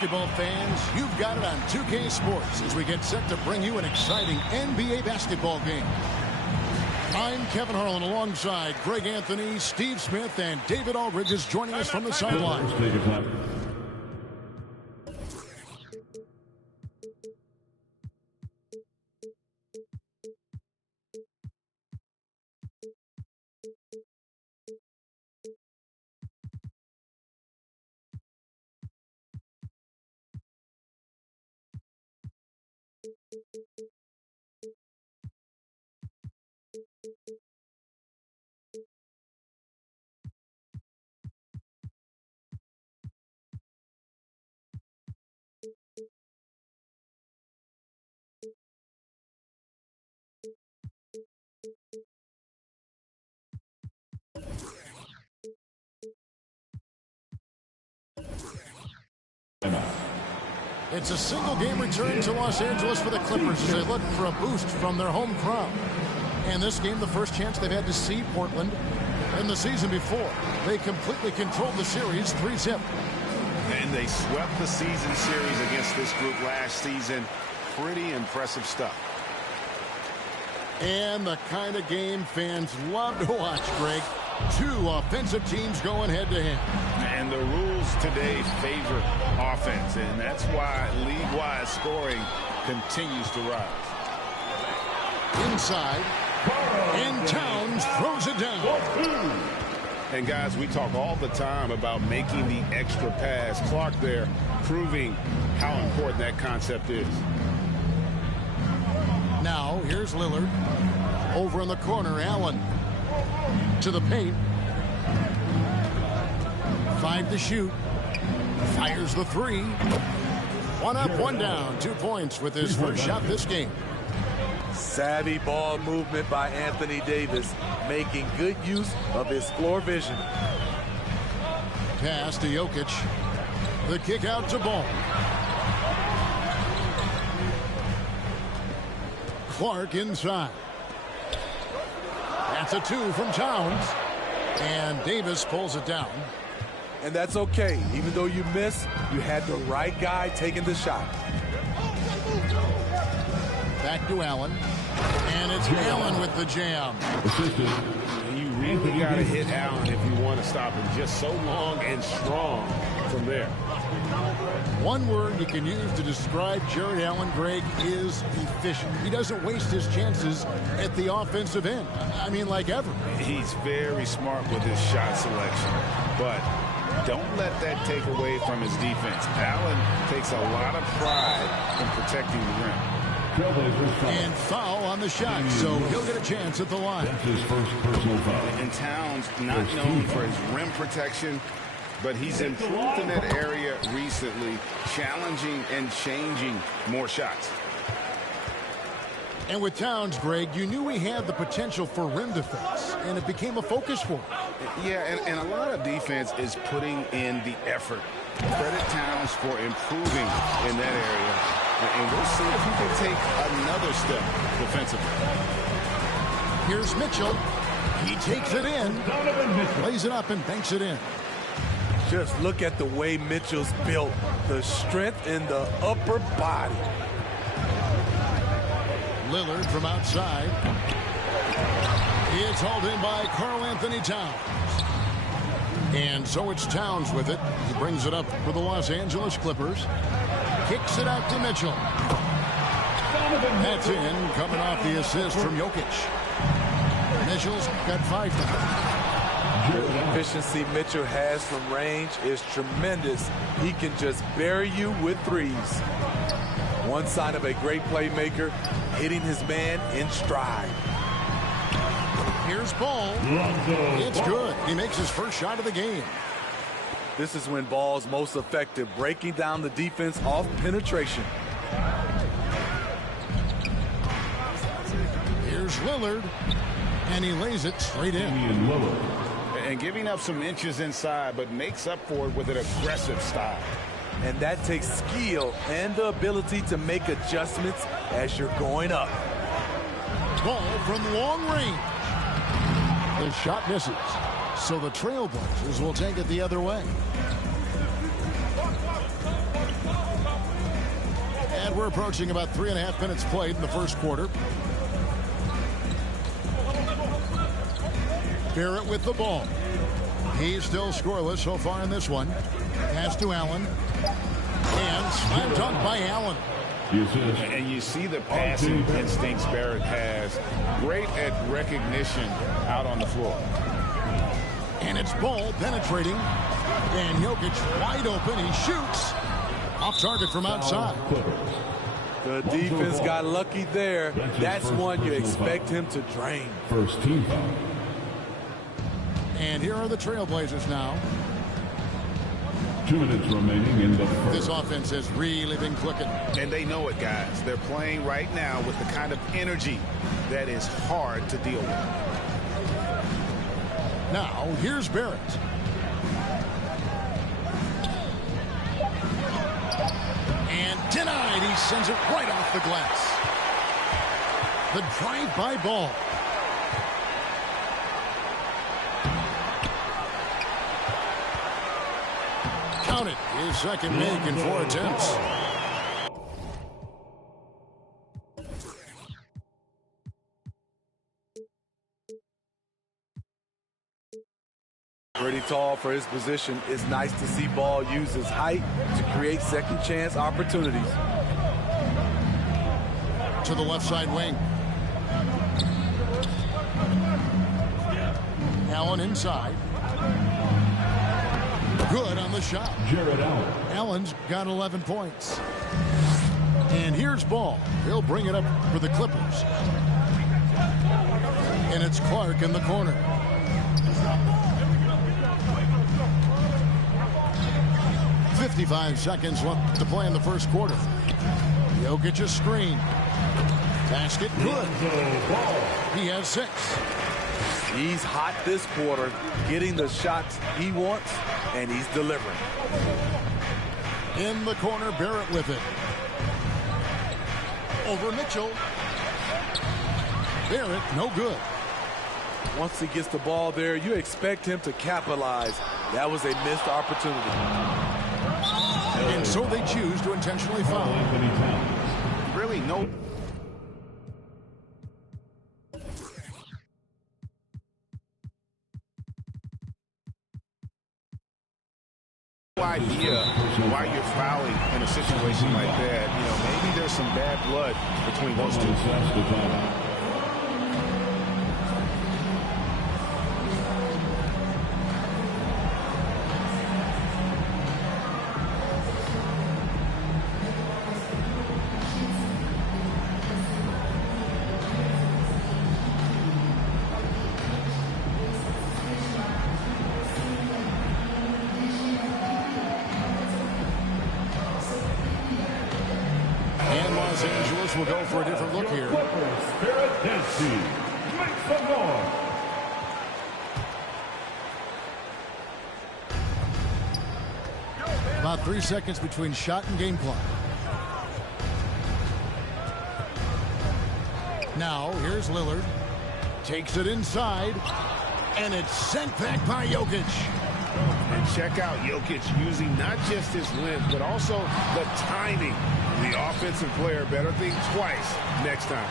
Basketball fans, you've got it on 2K Sports as we get set to bring you an exciting NBA basketball game. I'm Kevin Harlan alongside Greg Anthony, Steve Smith, and David Aldridge is joining us from the sideline. It's a single-game return to Los Angeles for the Clippers as they look for a boost from their home crowd. And this game, the first chance they've had to see Portland in the season before. They completely controlled the series 3-0. And they swept the season series against this group last season. Pretty impressive stuff. And the kind of game fans love to watch, Greg. Two offensive teams going head-to-head. And the rules today favor offense, and that's why league-wide scoring continues to rise. Inside, and Towns throws it down. And guys, we talk all the time about making the extra pass. Clark there proving how important that concept is. Now, here's Lillard. Over in the corner, Allen. To the paint. 5 to shoot. Fires the 3. One up, one down. 2 points with his first shot this game. Savvy ball movement by Anthony Davis, making good use of his floor vision. Pass to Jokic. The kick out to Ball. Clark inside. That's a 2 from Towns. And Davis pulls it down. And that's okay. Even though you missed, you had the right guy taking the shot. Back to Allen. And it's Allen with the jam. You really got to hit Allen if you want to stop him. Just so long and strong from there. One word you can use to describe Jared Allen, Greg, is efficient. He doesn't waste his chances at the offensive end. I mean, like ever. He's very smart with his shot selection, but don't let that take away from his defense. Allen takes a lot of pride in protecting the rim. And foul on the shot, so he'll get a chance at the line. That's his first personal foul. And Towns not known for his rim protection, but he's improved in that area recently, challenging and changing more shots. And with Towns, Greg, you knew he had the potential for rim defense, and it became a focus for him. Yeah, and a lot of defense is putting in the effort. Credit Towns for improving in that area. And we'll see if he can take another step defensively. Here's Mitchell. He takes it in, lays it up and banks it in. Just look at the way Mitchell's built. The strength in the upper body. Lillard from outside. It's hauled in by Karl Anthony Towns. And so it's Towns with it. He brings it up for the Los Angeles Clippers. Kicks it out to Mitchell. That's in, coming off the assist from Jokic. Mitchell's got 5 now. The efficiency Mitchell has from range is tremendous. He can just bury you with threes. One sign of a great playmaker, hitting his man in stride. Here's Ball. It's good. He makes his first shot of the game. This is when Ball's most effective, breaking down the defense off penetration. Here's Lillard, and he lays it straight in. And giving up some inches inside, but makes up for it with an aggressive style. And that takes skill and the ability to make adjustments as you're going up. Ball from long range. The shot misses. So the Trailblazers will take it the other way. And we're approaching about 3.5 minutes played in the first quarter. Barrett with the ball. He's still scoreless so far in this one. Pass to Allen. And slam dunk by Allen. And you see the passing instincts Barrett has. Great at recognition out on the floor. And it's ball penetrating. And Jokic wide open. He shoots. Off target from outside. The defense got lucky there. That's one you expect him to drain. First team foul. And here are the Trailblazers now. 2 minutes remaining in the first. This offense has really been clicking. And they know it, guys. They're playing right now with the kind of energy that is hard to deal with. Now, here's Barrett. And denied. He sends it right off the glass. The drive-by ball. Count it. His second make in 4 attempts. Pretty tall for his position. It's nice to see Ball use his height to create second chance opportunities. To the left side wing. Allen inside. Good on the shot. Jared Allen. Allen's got 11 points. And here's Ball. He'll bring it up for the Clippers. And it's Clark in the corner. .55 seconds left to play in the first quarter. Jokic a screen. Basket good. He has 6. He's hot this quarter, getting the shots he wants, and he's delivering. In the corner, Barrett with it. Over Mitchell. Barrett, no good. Once he gets the ball there, you expect him to capitalize. That was a missed opportunity. And so they choose to intentionally foul. Really no idea why you're fouling in a situation like that. You know, maybe there's some bad blood between those two. Los Angeles will go for a different look here. About 3 seconds between shot and game clock. Now, here's Lillard. Takes it inside. And it's sent back by Jokic. And check out Jokic using not just his length, but also the timing. The offensive player better think twice next time.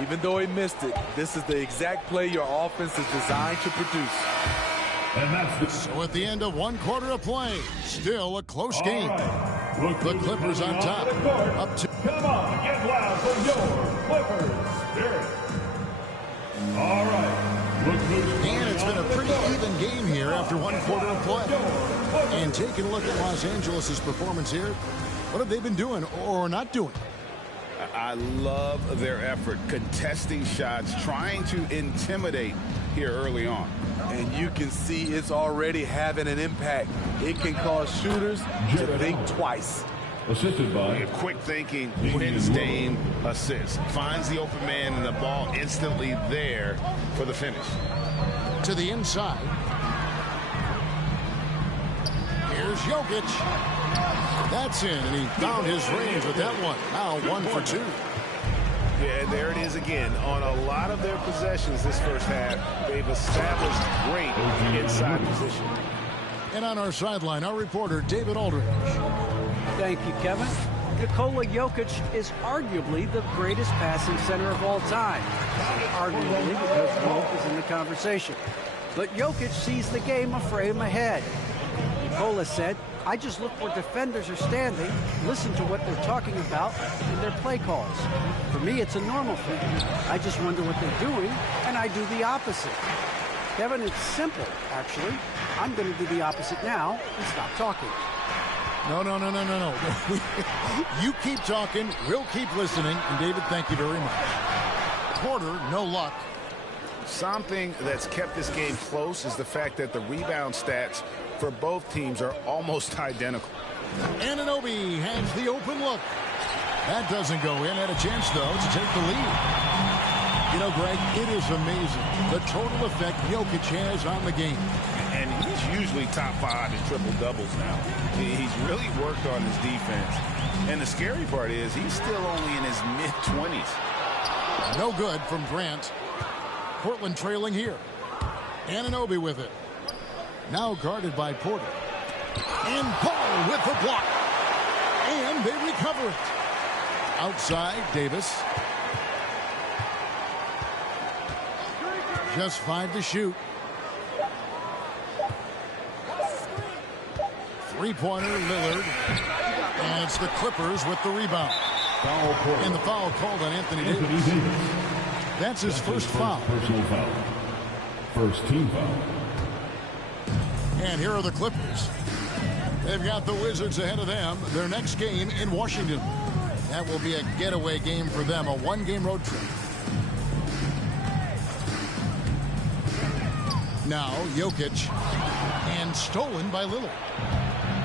Even though he missed it, this is the exact play your offense is designed to produce. And that's so at the end of 1 quarter of play, still a close game. Right. The Clippers on top. Up to. Come on, get loud for your Clippers. Spirit. All right. And it's been a pretty even game here after 1 quarter of play. And taking a look at Los Angeles' performance here, what have they been doing or not doing? I love their effort, contesting shots, trying to intimidate here early on. And you can see it's already having an impact. It can cause shooters to think twice. Assisted by quick thinking, wins game, assist. Finds the open man and the ball instantly there for the finish. To the inside. Here's Jokic. That's in, and he found his range with that one. Now 1 for 2. Yeah, there it is again. On a lot of their possessions this first half, they've established great inside position. And on our sideline, our reporter, David Aldridge. Thank you, Kevin. Nikola Jokic is arguably the greatest passing center of all time. Arguably because Wilt is in the conversation. But Jokic sees the game a frame ahead. Nikola said, I just look where defenders are standing, listen to what they're talking about in their play calls. For me, it's a normal thing. I just wonder what they're doing, and I do the opposite. Kevin, it's simple, actually. I'm going to do the opposite now and stop talking. No. You keep talking, we'll keep listening. And David, thank you very much. Porter, no luck. Something that's kept this game close is the fact that the rebound stats for both teams are almost identical. Anunoby has the open look. That doesn't go in. Had a chance, though, to take the lead. You know, Greg, it is amazing the total effect Jokic has on the game. And he's usually top 5 in triple-doubles now. He's really worked on his defense. And the scary part is he's still only in his mid-20s. No good from Grant. Portland trailing here. Anunoby with it. Now guarded by Porter. And Paul with the block. And they recover it. Outside, Davis. Just 5 to shoot. Three-pointer, Lillard. And it's the Clippers with the rebound. And the foul called on Anthony Davis. That's his first foul. Personal foul. First team foul. And here are the Clippers. They've got the Wizards ahead of them. Their next game in Washington. That will be a getaway game for them, a one-game road trip. Now, Jokic, and stolen by Lillard.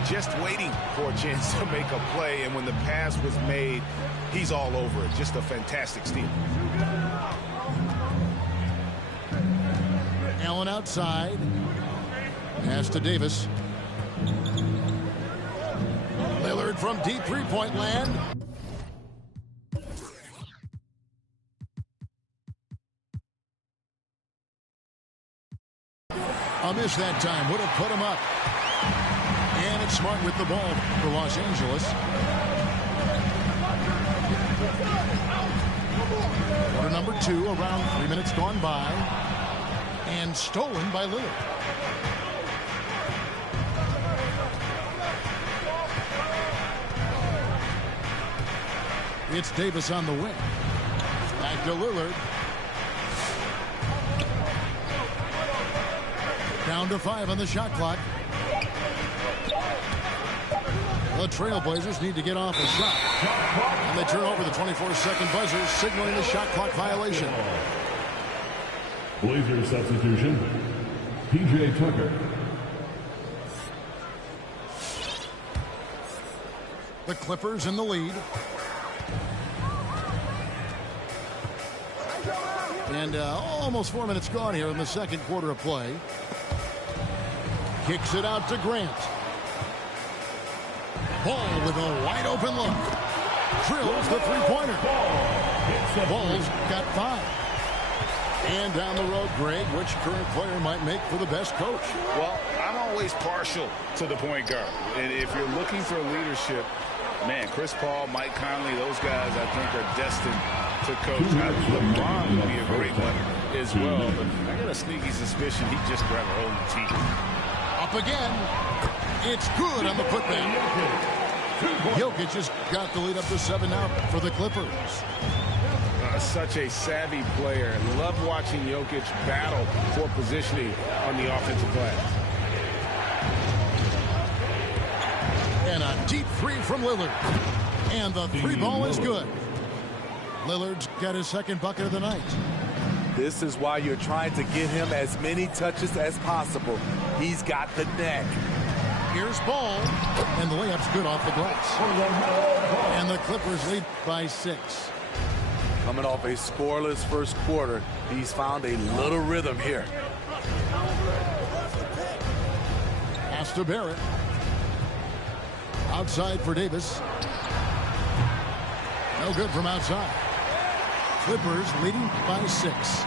Just waiting for a chance to make a play, and when the pass was made, he's all over it. Just a fantastic steal. Allen outside. Pass to Davis. Lillard from deep three-point land. A miss that time would have put him up. And it's Smart with the ball for Los Angeles. Quarter number 2, around 3 minutes gone by. And stolen by Lillard. It's Davis on the wing. Back to Lillard. Down to 5 on the shot clock. The Trailblazers need to get off a shot. And they turn over the 24-second buzzer, signaling the shot clock violation. Blazer substitution. P.J. Tucker. The Clippers in the lead. And almost 4 minutes gone here in the second quarter of play. Kicks it out to Grant. Ball with a wide open look. Drills the three-pointer. Ball's got 5. And down the road, Greg, which current player might make for the best coach? Well, I'm always partial to the point guard. And if you're looking for leadership, man, Chris Paul, Mike Conley, those guys I think are destined to coach. LeBron would be a great one as well. But I got a sneaky suspicion he'd just grab a hold of the team. Up again. It's good on the putback. Jokic has got the lead up to 7 now for the Clippers. Such a savvy player. Love watching Jokic battle for positioning on the offensive glass. And a deep 3 from Lillard. And the 3 ball is good. Lillard's got his second bucket of the night. This is why you're trying to get him as many touches as possible. He's got the neck. Here's Ball. And the layup's good off the glass. And the Clippers lead by 6. Coming off a scoreless first quarter, he's found a little rhythm here. Pass to Barrett. Outside for Davis. No good from outside. Clippers leading by 6.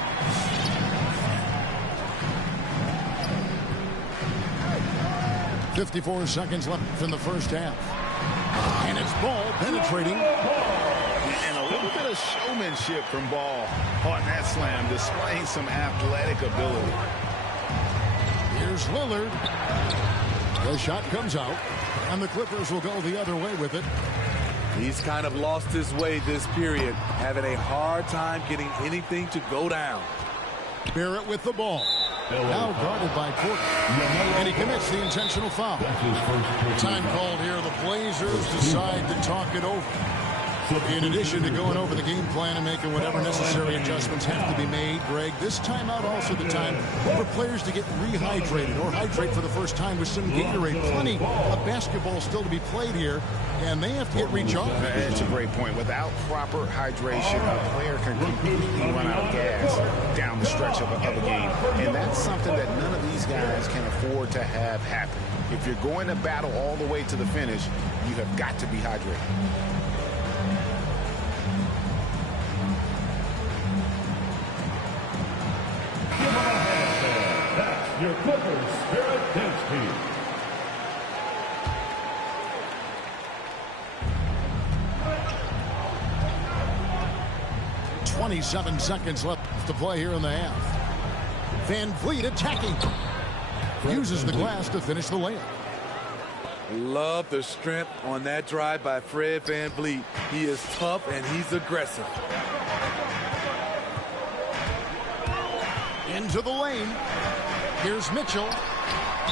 .54 seconds left in the first half. And it's Ball Penetrating. And a little bit of showmanship from Ball on that slam, displaying some athletic ability. Here's Lillard. The shot comes out, and the Clippers will go the other way with it. He's kind of lost his way this period, having a hard time getting anything to go down. Barrett with the ball. Now guarded by Porter. And he commits the intentional foul. Time called here. The Blazers decide to talk it over. In addition to going over the game plan and making whatever necessary adjustments have to be made, Greg, this timeout also the time for players to get rehydrated or hydrate for the first time with some Gatorade. Plenty of basketball still to be played here, and they have to get recharged. That's a great point. Without proper hydration, a player can completely run out of gas down the stretch of a game. And that's something that none of these guys can afford to have happen. If you're going to battle all the way to the finish, you have got to be hydrated. Your Clippers Spirit Dance Team. .27 seconds left to play here in the half. Van Vliet attacking. Uses the glass to finish the layup. Love the strength on that drive by Fred Van Vliet. He is tough and he's aggressive. Into the lane. Here's Mitchell.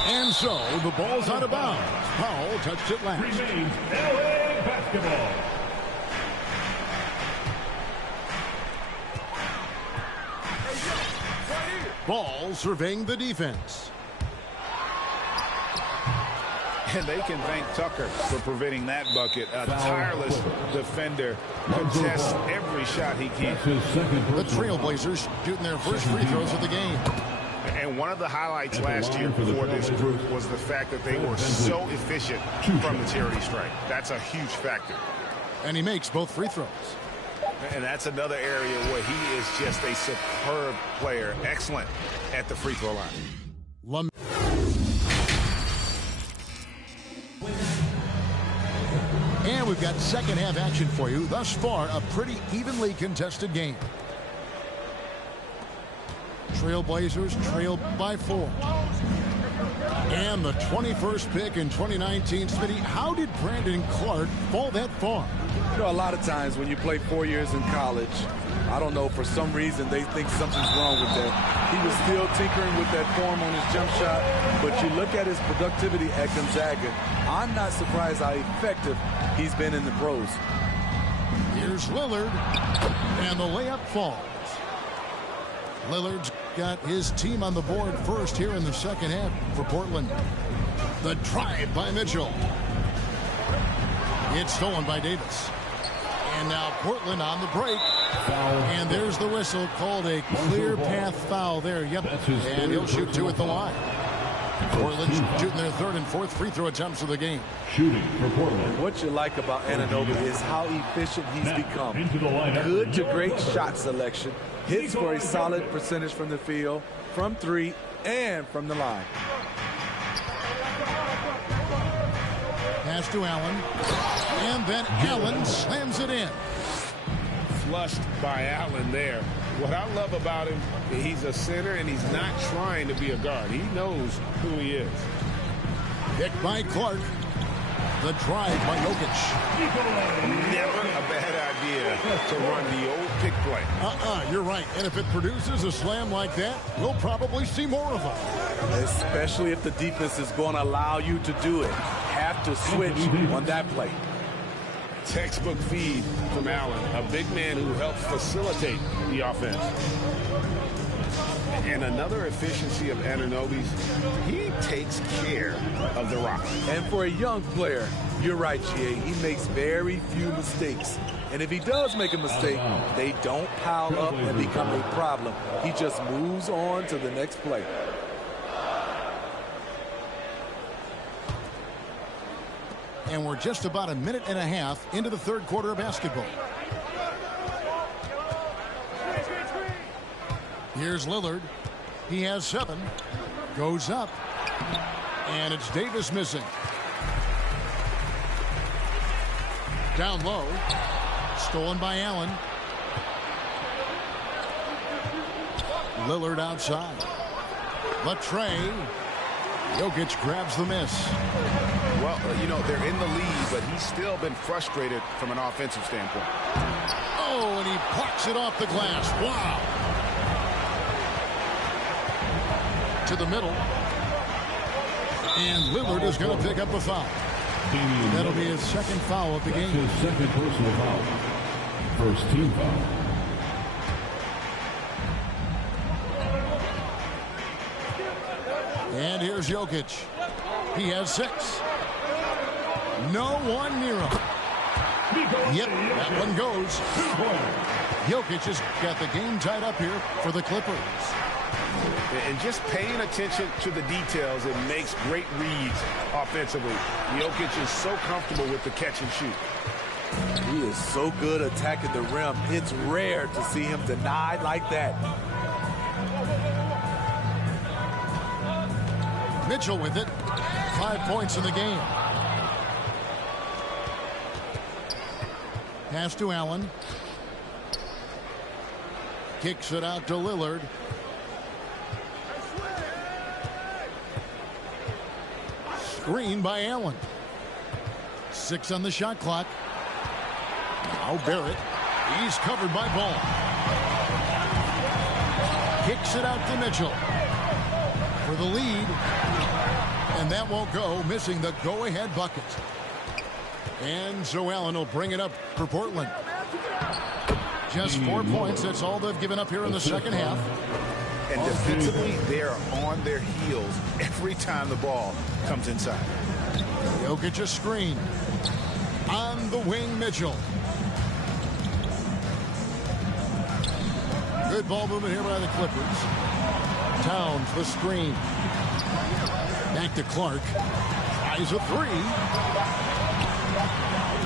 And so the ball's out of bounds. Powell touched it last. Remains LA basketball. Ball surveying the defense. And they can thank Tucker for preventing that bucket. A tireless defender contests every shot he can. The Trailblazers shooting their first free throws of the game. And one of the highlights last year for this group was the fact that they were so efficient from the charity stripe. That's a huge factor. And he makes both free throws. And that's another area where he is just a superb player. Excellent at the free throw line. And we've got second half action for you. Thus far, a pretty evenly contested game. Trailblazers trail by 4. And the 21st pick in 2019. Smitty, how did Brandon Clark fall that far? You know, a lot of times when you play 4 years in college, I don't know, for some reason they think something's wrong with that. He was still tinkering with that form on his jump shot, but you look at his productivity at Gonzaga, I'm not surprised how effective he's been in the pros. Here's Lillard, and the layup falls. Lillard's got his team on the board first here in the second half for Portland. The drive by Mitchell. It's stolen by Davis. And now Portland on the break. And there's the whistle, called a clear path foul there. Yep, and he'll shoot 2 at the line. Portland shooting their third and fourth free throw attempts of the game. Shooting for Portland. What you like about Anunoby is how efficient he's become. Good to great shot selection. Hits for a solid percentage from the field, from 3, and from the line. Pass to Allen. And then Allen slams it in. Flushed by Allen there. What I love about him, he's a center and he's not trying to be a guard. He knows who he is. Picked by Clark. The drive by Jokic. Never a bad idea to run the old pick play. You're right. And if it produces a slam like that, we'll probably see more of them. Especially if the defense is going to allow you to do it. Have to switch on that play. Textbook feed from Allen, a big man who helps facilitate the offense. And another efficiency of Anunoby's, he takes care of the rock. And for a young player, you're right, G.A., he makes very few mistakes. And if he does make a mistake, they don't pile up and become a problem. He just moves on to the next play. And we're just about a minute and a half into the third quarter of basketball. Here's Lillard. He has 7. Goes up. And it's Davis missing. Down low. Stolen by Allen. Lillard outside. Latrey. Jokic grabs the miss. Well, you know, they're in the lead, but he's still been frustrated from an offensive standpoint. Oh, and he plucks it off the glass. Wow. To the middle. And Lillard is going to pick up a foul. That'll be his second foul of the game. His second personal foul. First team foul. And here's Jokic. He has 6. No one near him. Yep, that one goes. Jokic has got the game tied up here for the Clippers. And just paying attention to the details, it makes great reads offensively. Jokic is so comfortable with the catch and shoot. He is so good attacking the rim. It's rare to see him denied like that. Mitchell with it. 5 points in the game. Pass to Allen. Kicks it out to Lillard. Screen by Allen. 6 on the shot clock. Now Barrett. He's covered by Ball. Kicks it out to Mitchell. For the lead. And that won't go, missing the go-ahead bucket. And so Allen will bring it up for Portland. Just 4 points. That's all they've given up here in the second half. And defensively, they're on their heels every time the ball comes inside. Jokic a screen. On the wing, Mitchell. Good ball movement here by the Clippers. Towns the screen. Back to Clark. Tries a 3.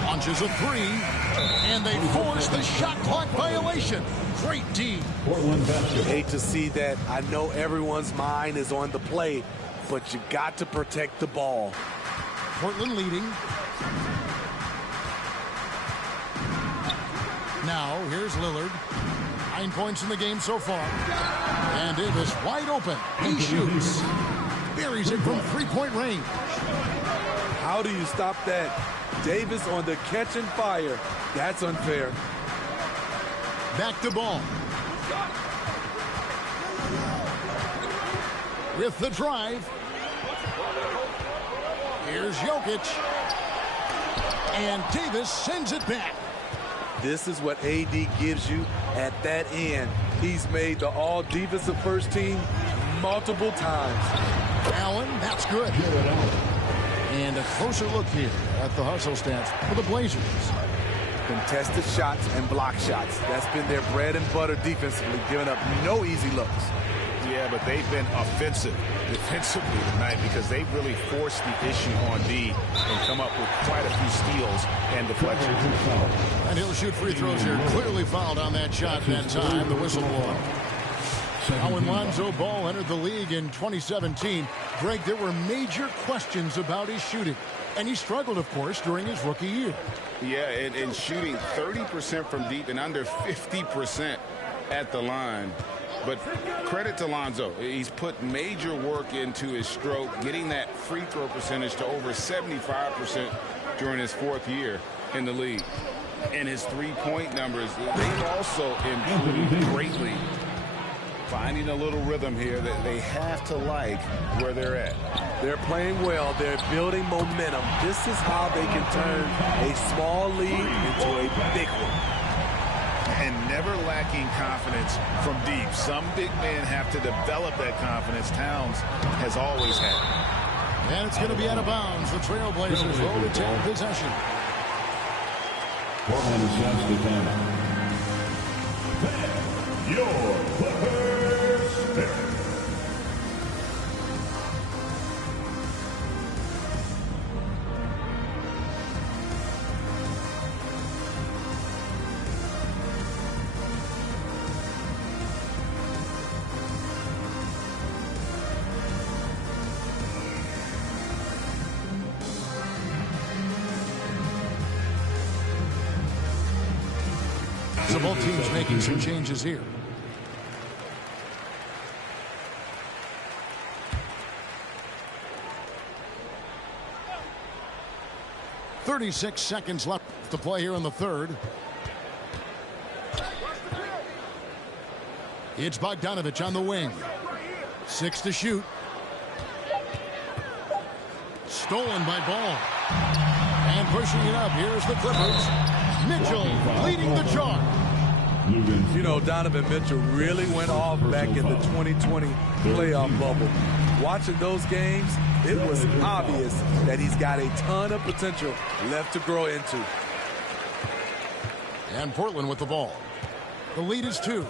Launches a 3. And they force the shot clock violation. Great D. Hate to see that. I know everyone's mind is on the play, but you got to protect the ball. Portland leading. Now, here's Lillard. 9 points in the game so far. And Davis wide open. He shoots. Buries it from three-point range. How do you stop that? Davis on the catch and fire. That's unfair. Back to Ball. With the drive. Here's Jokic. And Davis sends it back. This is what AD gives you at that end. He's made the all-defensive first team multiple times. Allen, that's good. And a closer look here at the hustle stats for the Blazers. Contested shots and block shots. That's been their bread and butter defensively, giving up no easy looks. Yeah, but they've been offensive defensively tonight because they really forced the issue on D and come up with quite a few steals and deflections. And he'll shoot free throws here. Clearly fouled on that shot that time, the whistle blower. Now when Lonzo Ball entered the league in 2017, Greg, there were major questions about his shooting. And he struggled, of course, during his rookie year. Yeah, and shooting 30% from deep and under 50% at the line. But credit to Lonzo. He's put major work into his stroke, getting that free throw percentage to over 75% during his 4th year in the league. And his three-point numbers, they've also improved greatly. Finding a little rhythm here that they have to like where they're at. They're playing well. They're building momentum. This is how they can turn a small lead into a big one. And never lacking confidence from deep. Some big men have to develop that confidence. Towns has always had. And it's going to be out of bounds. The Trailblazers will retain possession. Portland has the timeout. Your Clippers pick. So both teams making some changes here. .36 seconds left to play here in the third. It's Bogdanovich on the wing. 6 to shoot. Stolen by Ball. And pushing it up. Here's the Clippers. Mitchell leading the charge. You know, Donovan Mitchell really went off back in the 2020 playoff bubble. Watching those games, it was obvious that he's got a ton of potential left to grow into. And Portland with the ball. The lead is 2.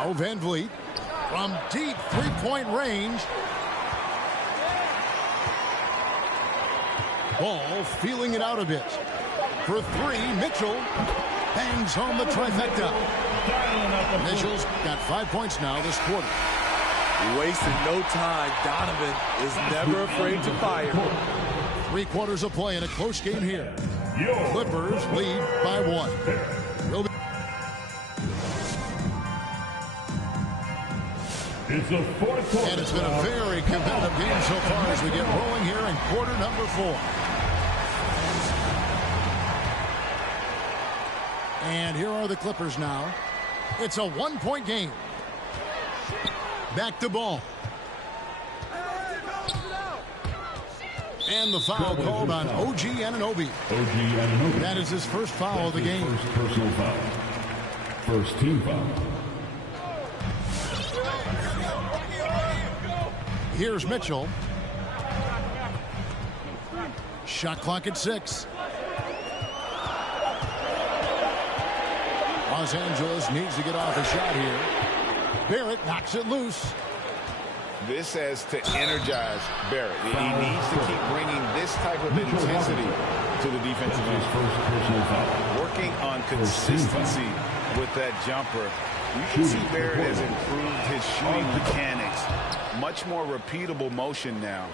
Oh, Van Vliet from deep three-point range. Ball feeling it out a bit. For 3, Mitchell bangs home the trifecta. Mitchell's got 5 points now this quarter. Wasting no time. Donovan is never afraid to fire. 3 quarters of play in a close game here. Clippers lead by 1. It's a fourth quarter. And it's been a very competitive game so far as we get rolling here in quarter number 4. And here are the Clippers now. It's a 1-point game. Back to Ball. And the foul called on OG Anunoby. That is his first foul of the game. First personal foul. First team foul. Here's Mitchell. Shot clock at 6. Los Angeles needs to get off a shot here. Barrett knocks it loose. This has to energize Barrett. He needs to keep bringing this type of intensity to the defensive end. Working on consistency with that jumper. You can see Barrett has improved his shooting mechanics. Much more repeatable motion now.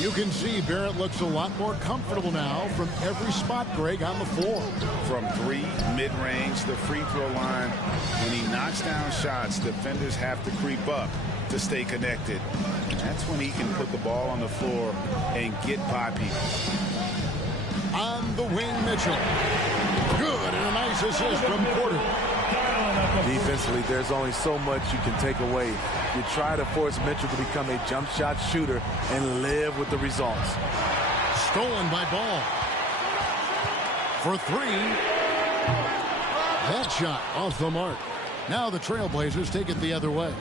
You can see Barrett looks a lot more comfortable now from every spot, Greg, on the floor. From 3, mid-range, the free throw line. When he knocks down shots, defenders have to creep up to stay connected. And that's when he can put the ball on the floor and get by people. On the wing, Mitchell. Good, and a nice assist from Porter. Defensively, there's only so much you can take away. You try to force Mitchell to become a jump shot shooter and live with the results. Stolen by Ball. For 3. That shot off the mark. Now the Trailblazers take it the other way.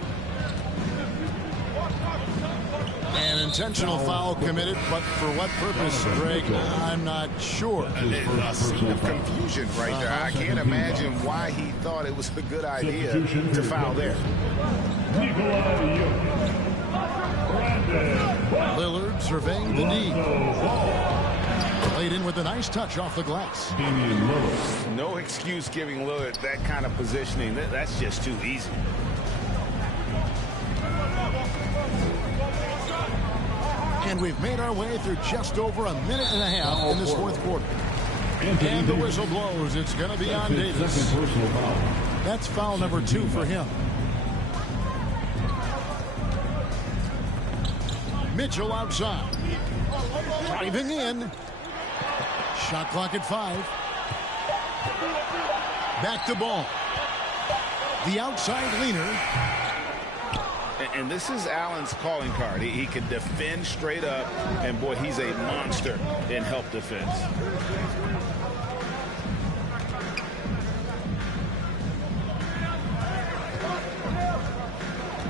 An intentional foul committed, but for what purpose, Greg? I'm not sure. A scene of confusion right there. I can't imagine why he thought it was a good idea to foul there. Lillard surveying the D. Played in with a nice touch off the glass. No excuse giving Lillard that kind of positioning. That's just too easy. And we've made our way through just over a minute and a half in this fourth quarter. And the whistle blows. It's going to be on Davis. That's foul number 2 for him. Mitchell outside. Driving in. Shot clock at 5. Back to Ball. The outside leaner. And this is Allen's calling card. He can defend straight up, and boy, he's a monster in help defense.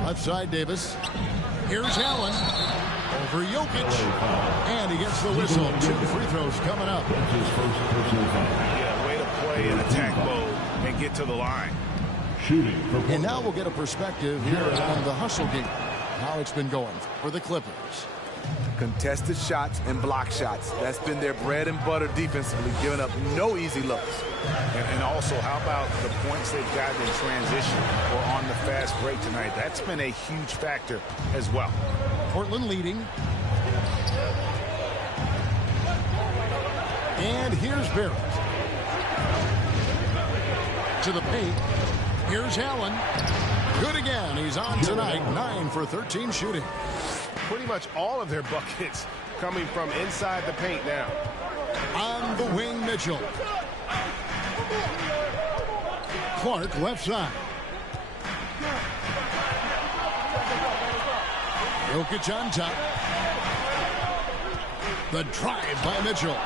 Left side, Davis. Here's Allen. Over Jokic. And he gets the whistle. 2 free throws coming up. Yeah, way to play in attack mode and get to the line. And now we'll get a perspective here on the hustle game. How it's been going for the Clippers. Contested shots and block shots. That's been their bread and butter defensively, giving up no easy looks. And also, how about the points they've gotten in transition or on the fast break tonight? That's been a huge factor as well. Portland leading. And here's Barrett. To the paint. Here's Allen. Good again. He's on tonight. 9 for 13 shooting. Pretty much all of their buckets coming from inside the paint now. On the wing, Mitchell. Clark left side. Jokic on top. The drive by Mitchell.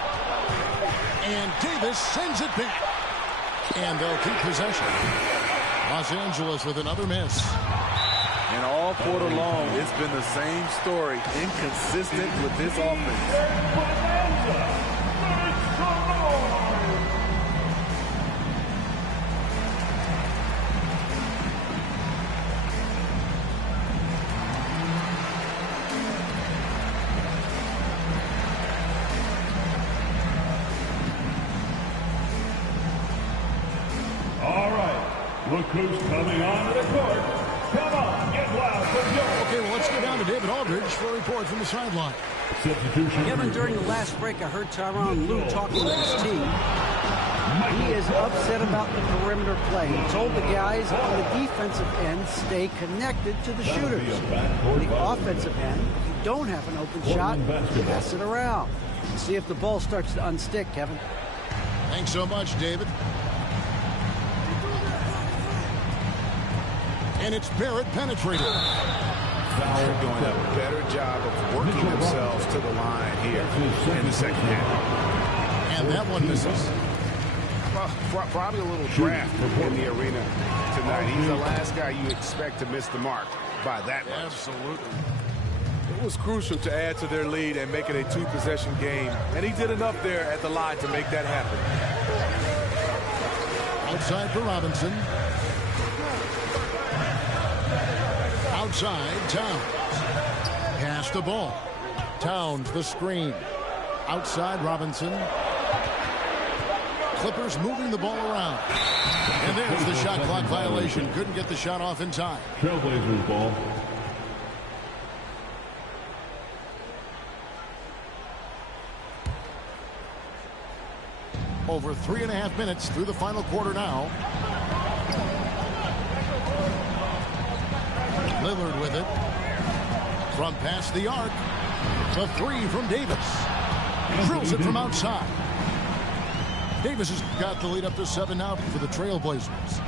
And Davis sends it back. And they'll keep possession. Los Angeles with another miss. And all quarter long, it's been the same story. Inconsistent with this offense. Look who's coming onto the court. Come on, get loud for York. Okay, well, let's go down to David Aldridge for a report from the sideline. Substitution. Kevin, during the last break, I heard Tyronn Lue talking with his team. He is upset about the perimeter play. He told the guys on the defensive end stay connected to the shooters. On the offensive end, if you don't have an open shot, pass it around. See if the ball starts to unstick, Kevin. Thanks so much, David. And it's Barrett penetrating. They're doing a better job of working themselves to the line here in the second half. And that one misses. Well, probably a little draft in the arena tonight. He's the last guy you expect to miss the mark by that much. Absolutely. It was crucial to add to their lead and make it a two-possession game. And he did enough there at the line to make that happen. Outside for Robinson. Outside, Towns. Pass the ball. Towns, the screen. Outside, Robinson. Clippers moving the ball around. And there's the shot clock violation. Couldn't get the shot off in time. Trailblazers ball. Over 3.5 minutes through the final quarter now. Lillard with it. From past the arc. The three from Davis. Drills it from outside. Davis has got the lead up to 7 now for the Trailblazers.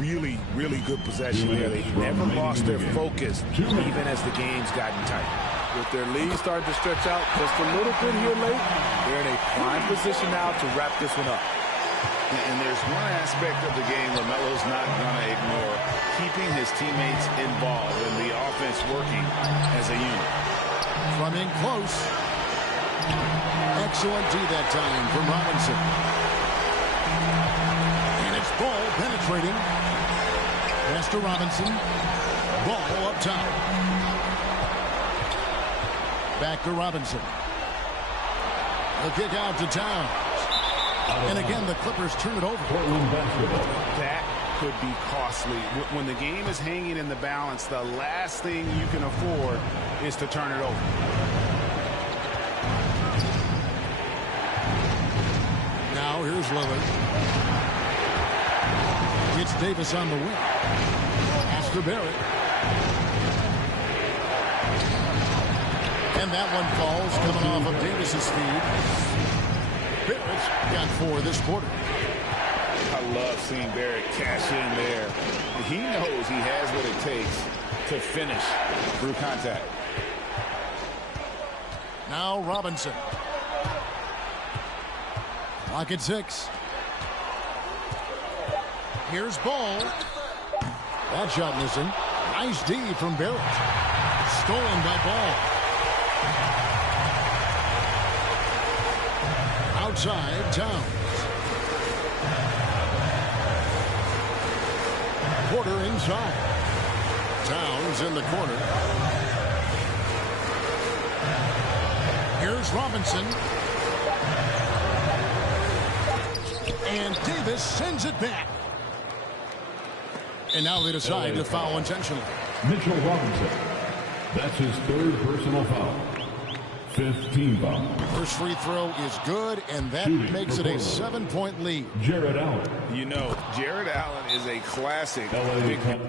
Really, really good possession there. They never lost their focus, even as the game's gotten tight. With their lead starting to stretch out just a little bit here late, they're in a prime position now to wrap this one up. And there's one aspect of the game LaMelo's not going to ignore, keeping his teammates involved and the offense working as a unit. From in close. Excellent D that time from Robinson. And it's Ball penetrating. Pass to Robinson. Ball up top. Back to Robinson. The kick out to Towns. And again, the Clippers turn it over. That could be costly. When the game is hanging in the balance, the last thing you can afford is to turn it over. Now here's Lillard. It's Davis on the wing. Pass to Barrett. And that one falls coming off of Davis's feed. Barrett's got 4 this quarter. I love seeing Barrett cash in there. He knows he has what it takes to finish through contact. Now Robinson. Clock at 6. Here's Ball. That shot missing. Nice D from Barrett. Stolen by Ball. Outside, Towns. Porter inside. Towns in the corner. Here's Robinson. And Davis sends it back. And now they decide to foul intentionally. Mitchell Robinson. That's his 3rd personal foul. 15 foul. First free throw is good, and that makes it a 7-point lead. Jared Allen. You know, Jared Allen is a classic LA big, Cup.